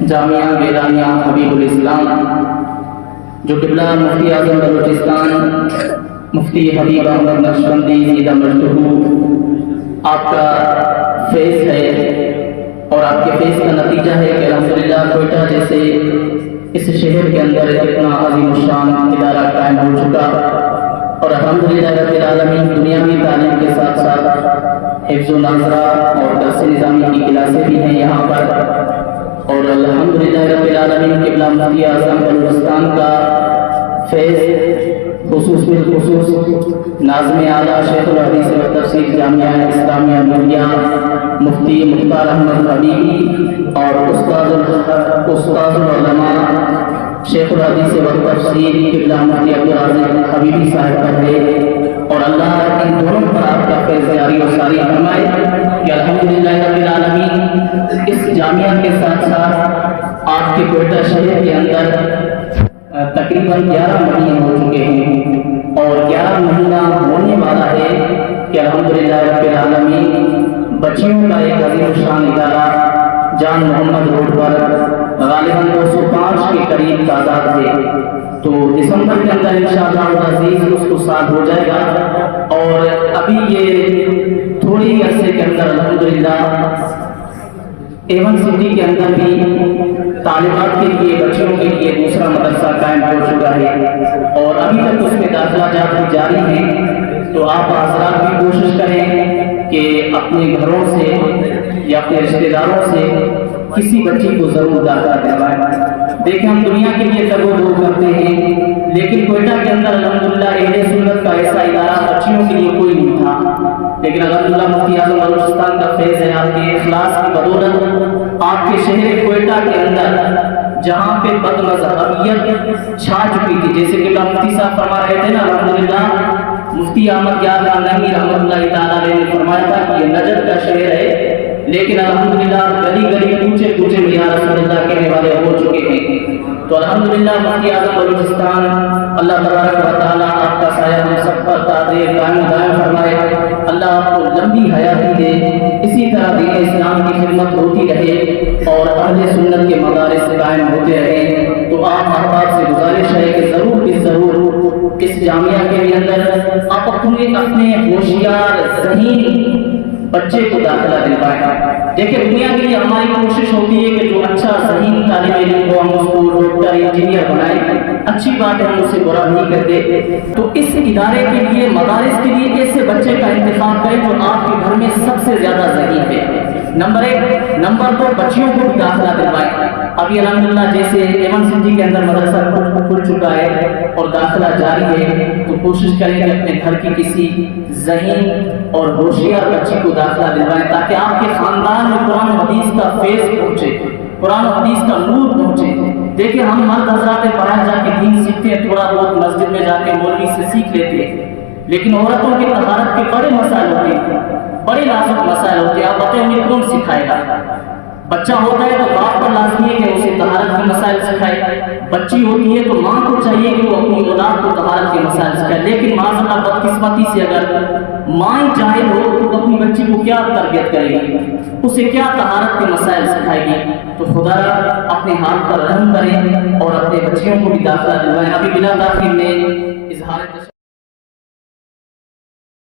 جامعہ بیرانیہ حبیب الاسلام جو قبلہ مفتی اعظم بلوچستان مفتی حبیب احمد نقشبندی زیدہ مجدہو آپ کا فیض ہے اور آپ کے فیض کا نتیجہ ہے کہ الحمدللہ کوئٹہ جیسے اس شہر کے اندر اتنا عظیم الشان ادارہ قائم ہو چکا اور الحمدللہ رب العالمین دنیاوی تعلیم کے ساتھ ساتھ حفظ و ناظرہ اور درس نظامی کی کلاسیں بھی ہیں یہاں پر اور الحمدللہ رب العالمین قبلہ مفتی اعظم بلوچستان کا فیض خصوص بالخصوص ناظم اعلیٰ شیخ الحدیث و تفسیر جامعہ اسلامیہ نوریہ مفتی مختار احمد حبیبی اور استاذ العلماء شیخ الحدیث و تفسیر قبلہ مفتی عبدالعزیز حبیبی صاحب پر ہے اور اللہ ان دونوں پر آپ کا فیض جاری و ساری فرمائے کہ الحمدللہ رب العالمین اس جامعہ کے ساتھ ساتھ آپ کے کوئٹہ شہر کے اندر تقریباً 11 مہینے ہو چکے ہیں اور 11 مہینہ ہونے والا ہے کہ الحمدللہ رب العالمین بچیوں کا ایک عظیم شان ادارہ جان محمد روڈ پر غالباً 205 کے قریب تعداد ہے تو دسمبر کے اندر انشاءاللہ العزیز اس کو سال ہو جائے گا اور ابھی یہ تھوڑی عرصے کے اندر الحمدللہ ایون سٹی کے اندر بھی طالبات کے لیے بچوں کے لیے دوسرا مدرسہ قائم ہو چکا ہے اور ابھی تک اس میں داخلہ جات بھی جاری ہیں تو آپ حضرات بھی کوشش کریں کہ اپنے گھروں سے یا اپنے رشتہ داروں سے کسی بچی کو ضرور داخلہ دلوائیں دیکھیں ہم دنیا کے لیے ضرور دعا کرتے ہیں لیکن کوئٹہ کے اندر الحمدللہ اہل سنت کا ایسا ادارہ بچیوں کے لیے کوئی نہیں تھا لیکن الحمدللہ مفتی اعظم بلوچستان کا فیض ہے آپ کے اخلاص کی بدولت آپ کے شہر کوئٹہ کے اندر جہاں پہ بد مذہبیت چھا چکی تھی جیسے کہ مفتی صاحب فرما رہے تھے نا الحمدللہ مفتی احمد یار خانگی رحمۃ اللہ تعالیٰ نے فرمایا تھا کہ یہ نجد کا شہر ہے لیکن الحمدللہ گلی گلی کوچے کوچے میں یا رسول اللہ کہنے والے ہو چکے ہیں تو الحمدللہ مفتی اعظم بلوچستان اللہ تبارک و تعالیٰ آپ کا سایہ ہم سب پر قائم دائم فرمائے اللہ آپ کو لمبی حیاتی دے اسی طرح دین اسلام کی خدمت ہوتی رہے اور اہل سنت کے مدارس قائم ہوتے رہے تو آپ احباب سے گزارش ہے کہ ضرور اس جامعہ کے اندر آپ اپنے ہوشیار ذہین بچے کو داخلہ دلوائیں دیکھیں دنیا کے لیے ہماری کوشش ہوتی ہے کہ جو اچھا ذہین طالب علم کو ہم اس کو ڈاکٹر انجینئر بنائیں اچھی بات ہے ہم اسے برا نہیں کرتے تو اس ادارے کے لیے مدارس کے لیے ایسے بچے کا انتخاب کریں جو آپ کے گھر میں سب سے زیادہ ذہین ہے نمبر 1 نمبر 2 بچیوں کو بھی داخلہ دلوائیں ابھی الحمدللہ جیسے ایون سٹی کے اندر مدرسہ کھل چکا ہے اور داخلہ جاری ہے تو کوشش کریں کہ اپنے گھر کی کسی ذہین اور ہوشیار بچی کو داخلہ دلوائیں تاکہ آپ کے خاندان میں قرآن و حدیث کا فیض پہنچے قرآن و حدیث کا نور پہنچے دیکھیں ہم مرد حضرات باہر جا کے دین سیکھتے ہیں تھوڑا بہت مسجد میں جا کے مولوی سے سیکھ لیتے ہیں لیکن عورتوں کے طہارت کے بڑے مسائل ہوتے ہیں بڑے نازک مسائل ہوتے ہیں آپ بتائیں انہیں کون سکھائے گا بچہ ہوتا ہے تو باپ پر لازمی ہے کہ اسے طہارت کے مسائل سکھائے بچی ہوتی ہے تو ماں کو چاہیے کہ وہ اپنی اولاد کو طہارت کے مسائل سکھائے لیکن معاذ اللہ بدقسمتی سے اگر ماں جاہل ہو تو اپنی بچی کو کیا تربیت کرے گی اسے کیا طہارت کے مسائل سکھائے گی تو خدا اپنے ہاتھ پر رحم کریں اور اپنے بچیوں کو بھی داخلہ دلوائیں ابھی بلا تاخیر میں اظہار